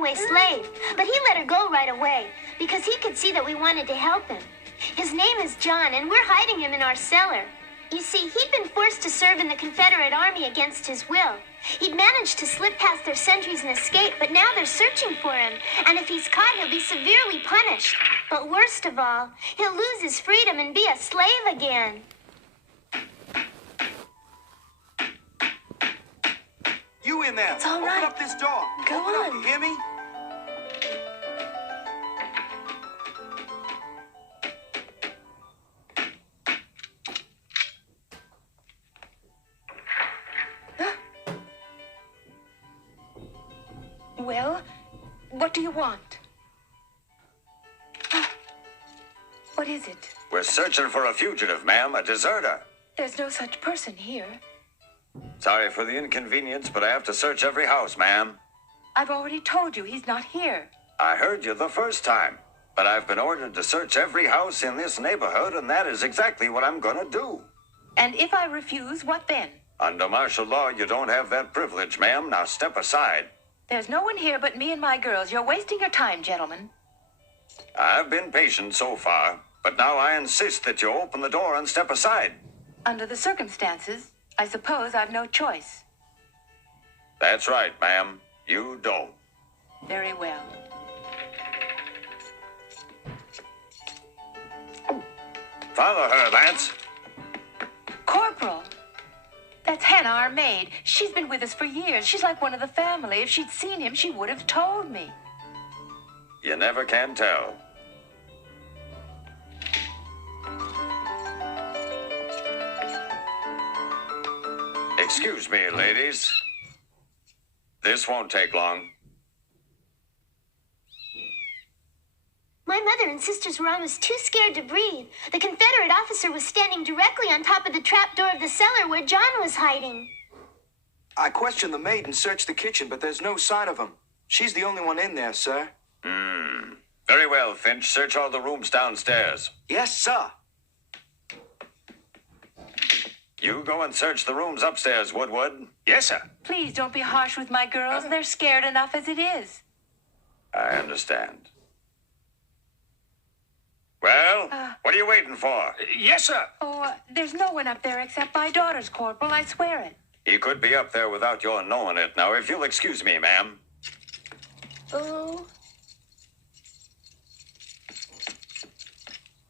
runaway slave, but he let her go right away because he could see that we wanted to help him. His name is John, and we're hiding him in our cellar. You see, he'd been forced to serve in the Confederate Army against his will. He'd managed to slip past their sentries and escape, but now they're searching for him. And if he's caught, he'll be severely punished. But worst of all, he'll lose his freedom and be a slave again. You in there. It's all right. Open up this door. Go Open on. Up, you hear me? Well, what do you want? What is it? We're searching for a fugitive, ma'am, a deserter. There's no such person here. Sorry for the inconvenience, but I have to search every house, ma'am. I've already told you he's not here. I heard you the first time, but I've been ordered to search every house in this neighborhood, and that is exactly what I'm gonna do. And if I refuse, what then? Under martial law, you don't have that privilege, ma'am. Now step aside. There's no one here but me and my girls. You're wasting your time, gentlemen. I've been patient so far, but now I insist that you open the door and step aside. Under the circumstances, I suppose I've no choice. That's right, ma'am. You don't. Very well. Follow her, Vance. Corporal! That's Hannah, our maid. She's been with us for years. She's like one of the family. If she'd seen him, she would have told me. You never can tell. Excuse me, ladies. This won't take long. My mother and sisters were almost too scared to breathe. The Confederate officer was standing directly on top of the trapdoor of the cellar where John was hiding. I questioned the maid and searched the kitchen, but there's no sign of him. She's the only one in there, sir. Very well, Finch. Search all the rooms downstairs. Yes, sir. You go and search the rooms upstairs, Woodward. Yes, sir. Please don't be harsh with my girls. They're scared enough as it is. I understand. Well, what are you waiting for? Yes, sir. Oh, there's no one up there except my daughters, Corporal. I swear it. He could be up there without your knowing it. Now, if you'll excuse me, ma'am. Oh.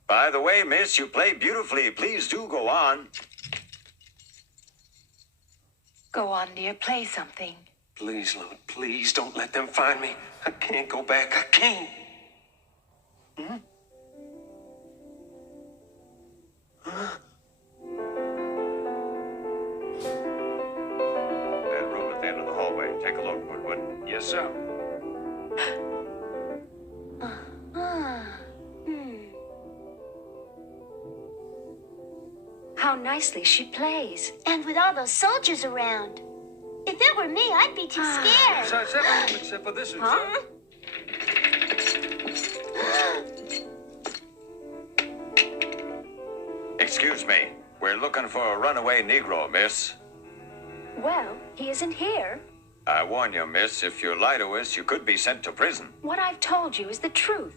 By the way, miss, you play beautifully. Please do go on. Go on, dear. Play something. Please, Lord, please don't let them find me. I can't go back. I can't. That room at the end of the hallway. Take a look, Woodward. Yes, sir. How nicely she plays. And with all those soldiers around. If it were me, I'd be too scared. So it's every room except for this one, sir. Excuse me. We're looking for a runaway Negro, miss. Well, he isn't here. I warn you, miss, if you lie to us, you could be sent to prison. What I've told you is the truth.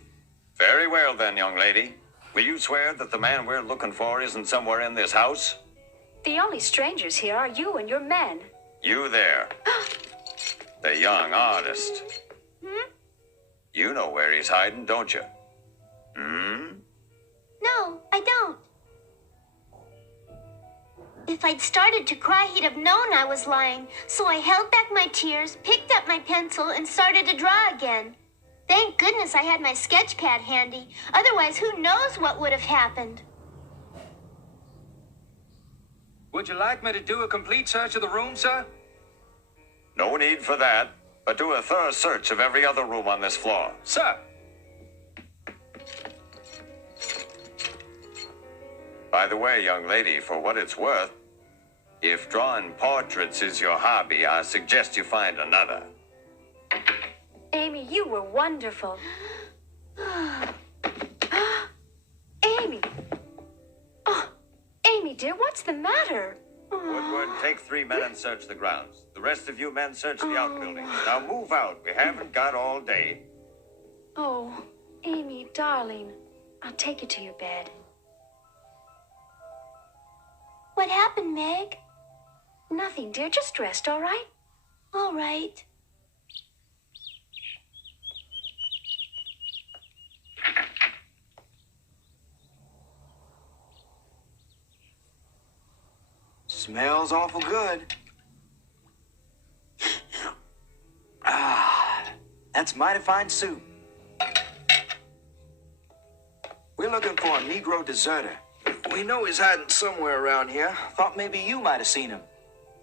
Very well, then, young lady. Will you swear that the man we're looking for isn't somewhere in this house? The only strangers here are you and your men. You there. The young artist. You know where he's hiding, don't you? No, I don't. If I'd started to cry, he'd have known I was lying. So I held back my tears, picked up my pencil, and started to draw again. Thank goodness I had my sketch pad handy. Otherwise, who knows what would have happened. Would you like me to do a complete search of the room, sir? No need for that, but do a thorough search of every other room on this floor. Sir. By the way, young lady, for what it's worth, if drawing portraits is your hobby, I suggest you find another. Amy, you were wonderful. Amy! Oh, Amy, dear, what's the matter? Woodward, take 3 men and search the grounds. The rest of you men search the outbuildings. Now move out. We haven't got all day. Oh, Amy, darling. I'll take you to your bed. What happened, Meg? Nothing, dear. Just rest, all right? All right. Smells awful good. Ah, that's mighty fine soup. We're looking for a Negro deserter. We know he's hiding somewhere around here. Thought maybe you might have seen him.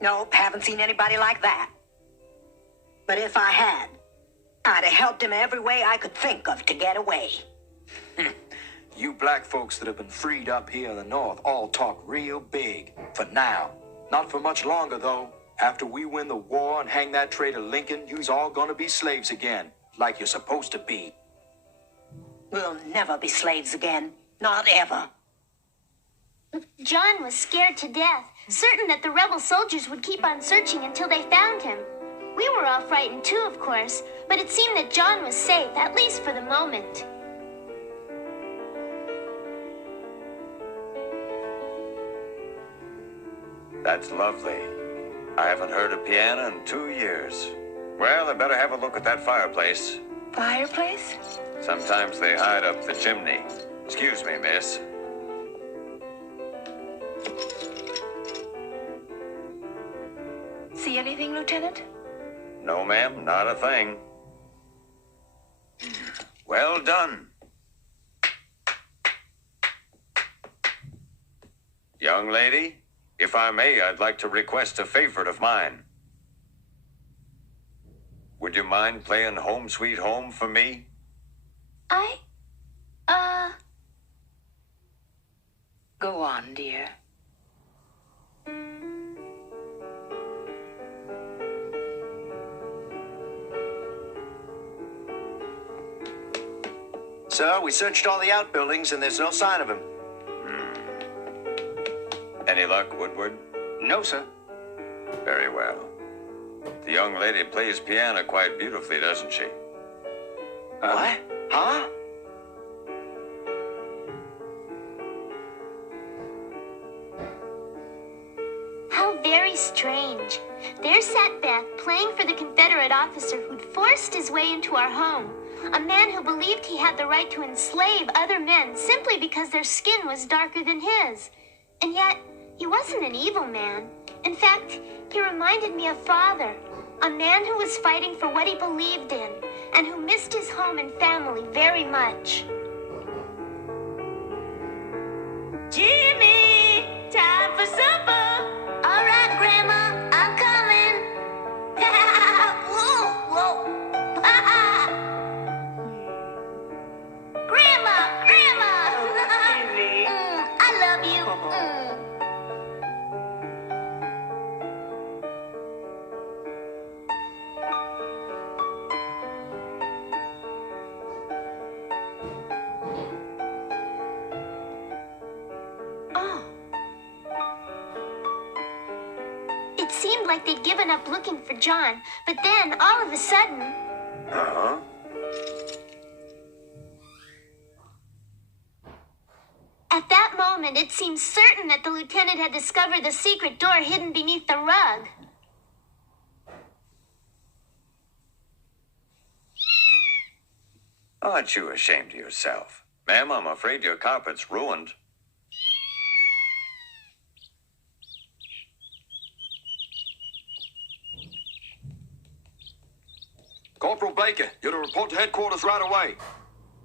Nope, haven't seen anybody like that. But if I had, I'd have helped him every way I could think of to get away. You black folks that have been freed up here in the North all talk real big. For now. Not for much longer, though. After we win the war and hang that traitor Lincoln, you's all gonna be slaves again. Like you're supposed to be. We'll never be slaves again. Not ever. John was scared to death, certain that the rebel soldiers would keep on searching until they found him. We were all frightened too, of course, but it seemed that John was safe, at least for the moment. That's lovely. I haven't heard a piano in 2 years. Well, I better have a look at that fireplace. Fireplace? Sometimes they hide up the chimney. Excuse me, miss. See anything, Lieutenant? No, ma'am, not a thing. Well done. Young lady, if I may, I'd like to request a favorite of mine. Would you mind playing Home Sweet Home for me? Go on, dear. Sir, we searched all the outbuildings and there's no sign of him. Any luck, Woodward? No, sir. Very well. The young lady plays piano quite beautifully, doesn't she? What? Huh? How very strange. There sat Beth playing for the Confederate officer who'd forced his way into our home. A man who believed he had the right to enslave other men simply because their skin was darker than his. And yet, he wasn't an evil man. In fact, he reminded me of Father, a man who was fighting for what he believed in and who missed his home and family very much. Jimmy, time for supper. All right, Grandma, I'm coming. Whoa, whoa. Grandma! I love you. Oh. It seemed like they'd given up looking for John, but then, all of a sudden... Uh-huh. At that moment, it seemed certain that the lieutenant had discovered the secret door hidden beneath the rug. Aren't you ashamed of yourself? Ma'am, I'm afraid your carpet's ruined. Corporal Baker, you're to report to headquarters right away.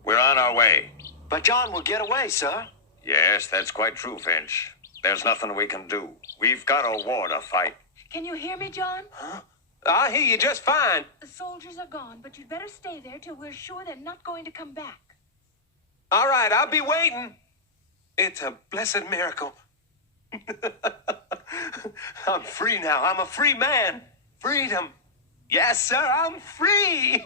We're on our way. But John will get away, sir. Yes, that's quite true, Finch. There's nothing we can do. We've got a war to fight. Can you hear me, John? I hear you just fine. The soldiers are gone, but you'd better stay there till we're sure they're not going to come back. All right, I'll be waiting. It's a blessed miracle. I'm free now. I'm a free man. Freedom. Yes, sir, I'm free.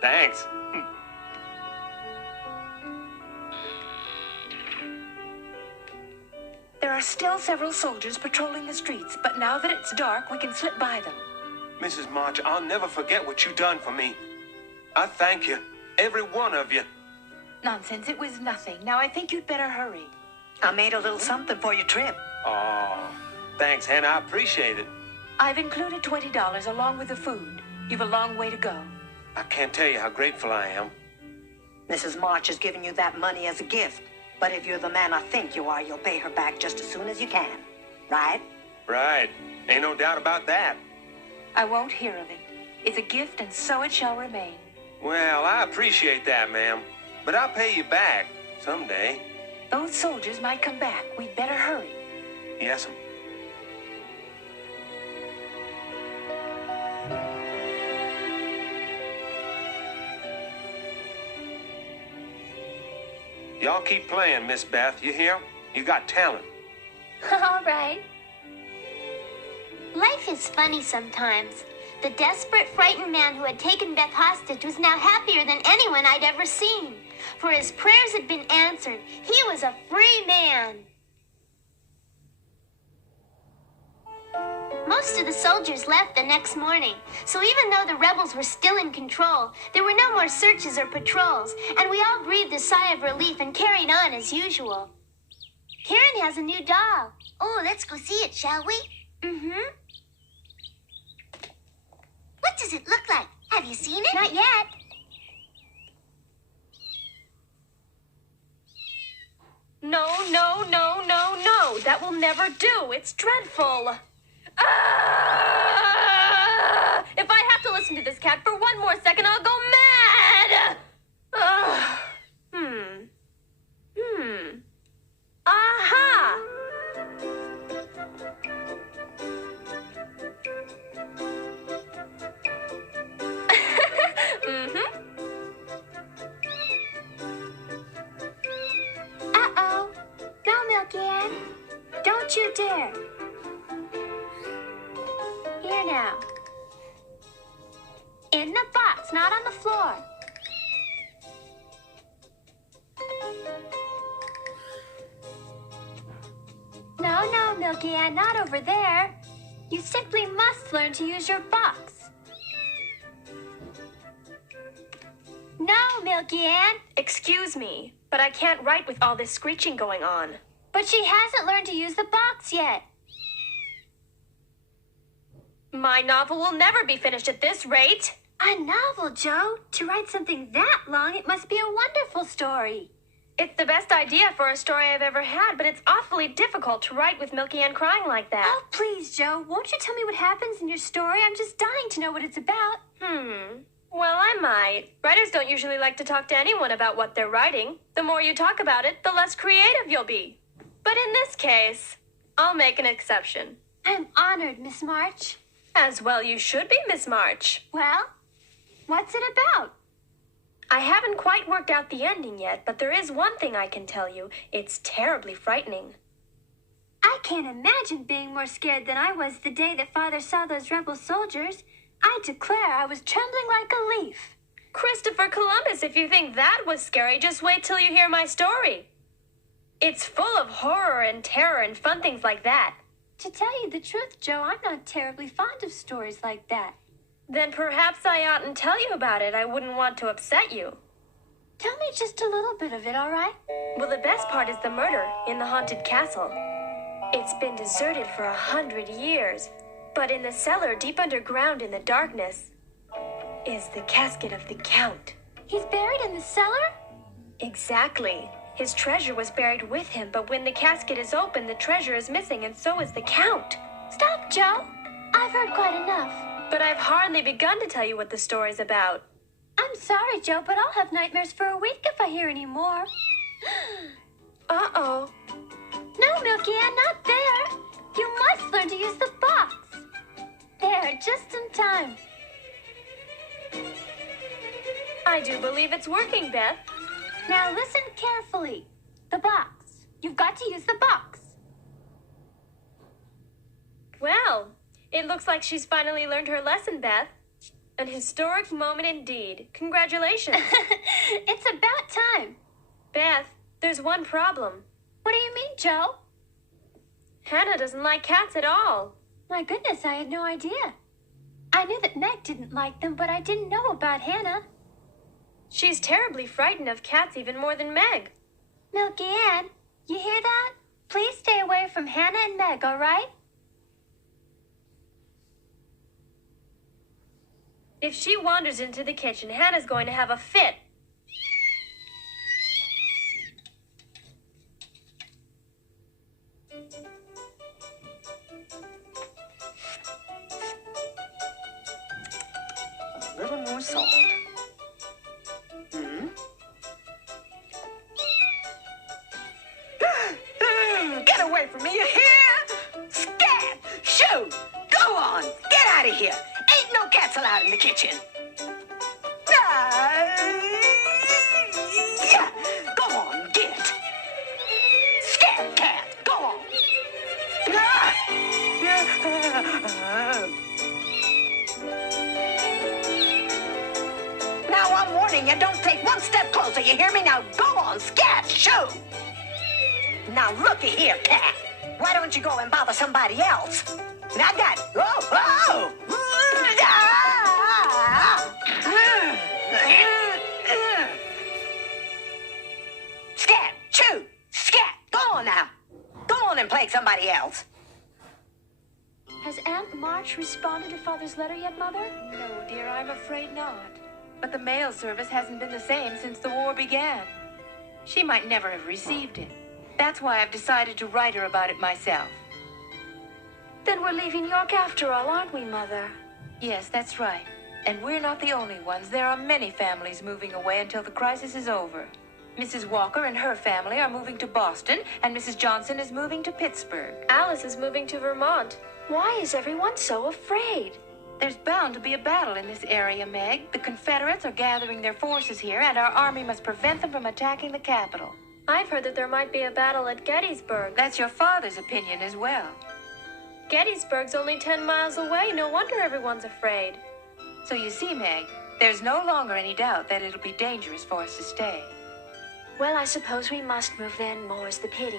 Thanks. are still several soldiers patrolling the streets, but now that it's dark, we can slip by them. Mrs. March, I'll never forget what you done for me. I thank you, every one of you. Nonsense, it was nothing. Now I think you'd better hurry. I made a little something for your trip. Oh, thanks, Hannah. I appreciate it. I've included $20 along with the food. You've a long way to go. I can't tell you how grateful I am. Mrs. March has given you that money as a gift. But if you're the man I think you are, you'll pay her back just as soon as you can. Right? Right. Ain't no doubt about that. I won't hear of it. It's a gift, and so it shall remain. Well, I appreciate that, ma'am. But I'll pay you back someday. Those soldiers might come back. We'd better hurry. Yes'm. Y'all keep playing, Miss Beth. You hear? You got talent. All right. Life is funny sometimes. The desperate, frightened man who had taken Beth hostage was now happier than anyone I'd ever seen. For his prayers had been answered. He was a free man. Most of the soldiers left the next morning, so even though the rebels were still in control, there were no more searches or patrols, and we all breathed a sigh of relief and carried on as usual. Karen has a new doll. Oh, let's go see it, shall we? Mm-hmm. What does it look like? Have you seen it? Not yet. No, no, no, no, no. That will never do. It's dreadful. Ah! If I have to listen to this cat for one more second, I'll go mad. Aha! Uh-oh. No, Milky Ann. Don't you dare. Here now. In the box, not on the floor. No, no, Milky Ann, not over there. You simply must learn to use your box. No, Milky Ann. Excuse me, but I can't write with all this screeching going on. But she hasn't learned to use the box yet. My novel will never be finished at this rate. A novel, Joe? To write something that long, it must be a wonderful story. It's the best idea for a story I've ever had, but it's awfully difficult to write with Milky Ann crying like that. Oh, please, Joe. Won't you tell me what happens in your story? I'm just dying to know what it's about. Well, I might. Writers don't usually like to talk to anyone about what they're writing. The more you talk about it, the less creative you'll be. But in this case, I'll make an exception. I'm honored, Miss March. As well you should be, Miss March. Well, what's it about? I haven't quite worked out the ending yet, but there is one thing I can tell you. It's terribly frightening. I can't imagine being more scared than I was the day that Father saw those rebel soldiers. I declare I was trembling like a leaf. Christopher Columbus, if you think that was scary, just wait till you hear my story. It's full of horror and terror and fun things like that. To tell you the truth, Joe, I'm not terribly fond of stories like that. Then perhaps I oughtn't tell you about it. I wouldn't want to upset you. Tell me just a little bit of it, all right? Well, the best part is the murder in the haunted castle. It's been deserted for 100 years. But in the cellar, deep underground in the darkness, is the casket of the Count. He's buried in the cellar? Exactly. His treasure was buried with him, but when the casket is open, the treasure is missing, and so is the Count. Stop, Joe. I've heard quite enough. But I've hardly begun to tell you what the story's about. I'm sorry, Joe, but I'll have nightmares for a week if I hear any more. Uh-oh. No, Milky Ann, not there. You must learn to use the box. There, just in time. I do believe it's working, Beth. Now listen carefully. The box. You've got to use the box. Well, it looks like she's finally learned her lesson, Beth. An historic moment indeed. Congratulations. It's about time. Beth, there's one problem. What do you mean, Joe? Hannah doesn't like cats at all. My goodness, I had no idea. I knew that Meg didn't like them, but I didn't know about Hannah. She's terribly frightened of cats even more than Meg. Milky Ann, you hear that? Please stay away from Hannah and Meg, all right? If she wanders into the kitchen, Hannah's going to have a fit. A little more salt. Get away from me, you hear? Scat! Shoo! Go on! Get out of here! Ain't no cats allowed in the kitchen. Yeah. Go on, get. Scat cat! Go on! Now I'm warning you, don't take one step closer, you hear me? Now go on, scat! Shoo! Now looky here, cat. Why don't you go and bother somebody else? Now got it. Oh, oh! Scat, chew, scat. Go on now. Go on and plague somebody else. Has Aunt March responded to Father's letter yet, Mother? No, dear, I'm afraid not. But the mail service hasn't been the same since the war began. She might never have received it. That's why I've decided to write her about it myself. Then we're leaving York after all, aren't we, Mother? Yes, that's right. And we're not the only ones. There are many families moving away until the crisis is over. Mrs. Walker and her family are moving to Boston, and Mrs. Johnson is moving to Pittsburgh. Alice is moving to Vermont. Why is everyone so afraid? There's bound to be a battle in this area, Meg. The Confederates are gathering their forces here, and our army must prevent them from attacking the capital. I've heard that there might be a battle at Gettysburg. That's your father's opinion as well. Gettysburg's only 10 miles away. No wonder everyone's afraid. So you see, Meg, there's no longer any doubt that it'll be dangerous for us to stay. Well, I suppose we must move then, more's the pity.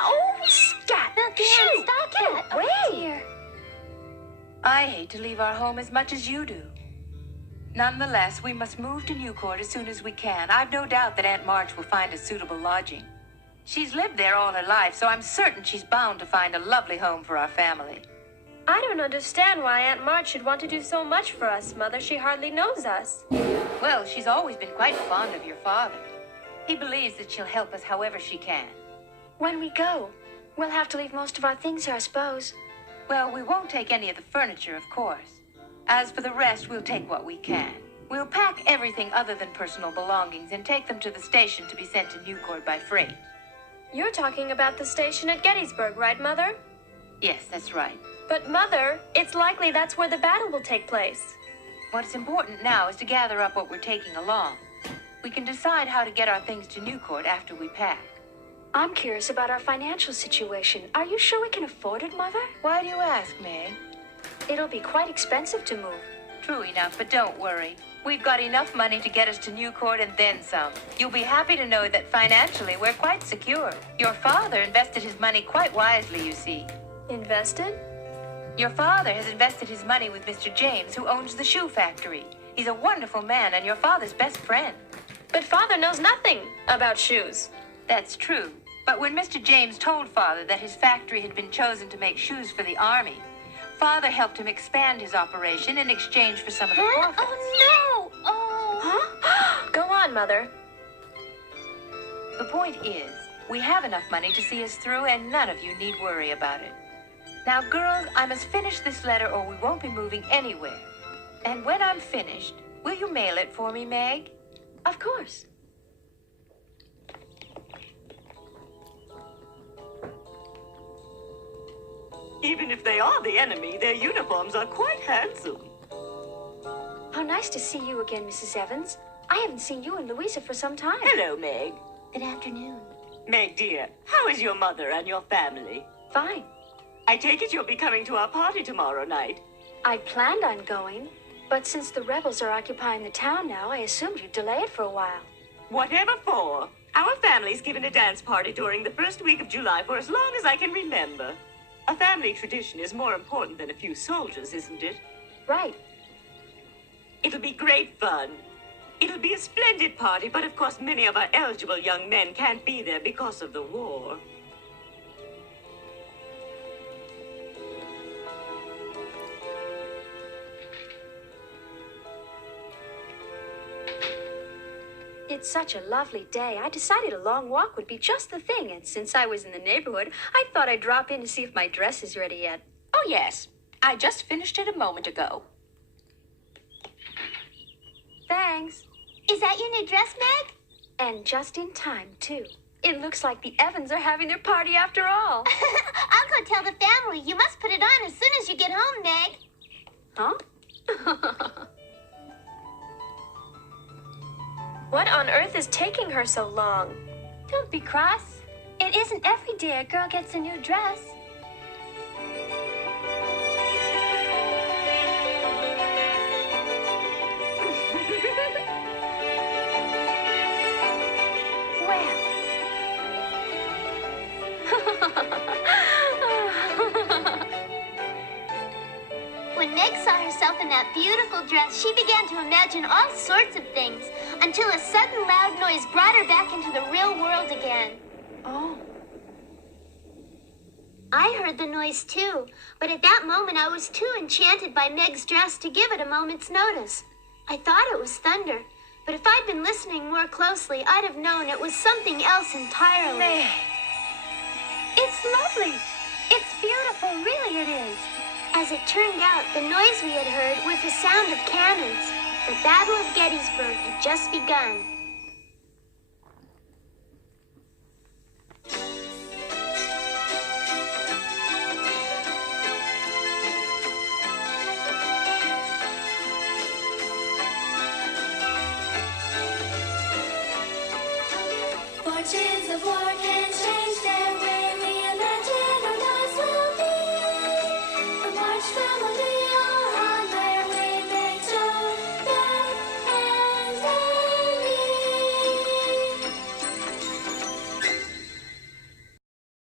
Oh, scat! Milky Ann, stop it! Away! Oh, dear. I hate to leave our home as much as you do. Nonetheless, we must move to Newport as soon as we can. I've no doubt that Aunt March will find us suitable lodging. She's lived there all her life, so I'm certain she's bound to find a lovely home for our family. I don't understand why Aunt March should want to do so much for us, Mother. She hardly knows us. Well, she's always been quite fond of your father. He believes that she'll help us however she can. When we go, we'll have to leave most of our things here, I suppose. Well, we won't take any of the furniture, of course. As for the rest, we'll take what we can. We'll pack everything other than personal belongings and take them to the station to be sent to Newport by freight. You're talking about the station at Gettysburg, right, Mother? Yes, that's right. But, Mother, it's likely that's where the battle will take place. What's important now is to gather up what we're taking along. We can decide how to get our things to Newport after we pack. I'm curious about our financial situation. Are you sure we can afford it, Mother? Why do you ask, Meg? It'll be quite expensive to move. True enough, but don't worry. We've got enough money to get us to Newport and then some. You'll be happy to know that financially we're quite secure. Your father invested his money quite wisely, you see. Invested? Your father has invested his money with Mr. James, who owns the shoe factory. He's a wonderful man and your father's best friend. But Father knows nothing about shoes. That's true. But when Mr. James told Father that his factory had been chosen to make shoes for the Army, Father helped him expand his operation in exchange for some of the profits. Oh, no! Oh! Huh? Go on, Mother. The point is, we have enough money to see us through, and none of you need worry about it. Now, girls, I must finish this letter or we won't be moving anywhere. And when I'm finished, will you mail it for me, Meg? Of course. Even if they are the enemy, their uniforms are quite handsome. How nice to see you again, Mrs. Evans. I haven't seen you and Louisa for some time. Hello, Meg. Good afternoon. Meg, dear, how is your mother and your family? Fine. I take it you'll be coming to our party tomorrow night. I planned on going, but since the rebels are occupying the town now, I assumed you'd delay it for a while. Whatever for. Our family's given a dance party during the first week of July for as long as I can remember. A family tradition is more important than a few soldiers, isn't it? Right. It'll be great fun. It'll be a splendid party, but of course many of our eligible young men can't be there because of the war. It's such a lovely day. I decided a long walk would be just the thing, and since I was in the neighborhood, I thought I'd drop in to see if my dress is ready yet. Oh, yes. I just finished it a moment ago. Thanks. Is that your new dress, Meg? And just in time, too. It looks like the Evans are having their party after all. I'll go tell the family. You must put it on as soon as you get home, Meg. Huh? What on earth is taking her so long? Don't be cross. It isn't every day a girl gets a new dress. When Meg saw herself in that beautiful dress, she began to imagine all sorts of things until a sudden loud noise brought her back into the real world again. Oh. I heard the noise too, but at that moment I was too enchanted by Meg's dress to give it a moment's notice. I thought it was thunder, but if I'd been listening more closely, I'd have known it was something else entirely. Meg. It's lovely. It's beautiful, really it is. As it turned out, the noise we had heard was the sound of cannons. The Battle of Gettysburg had just begun. Fortunes of war can change their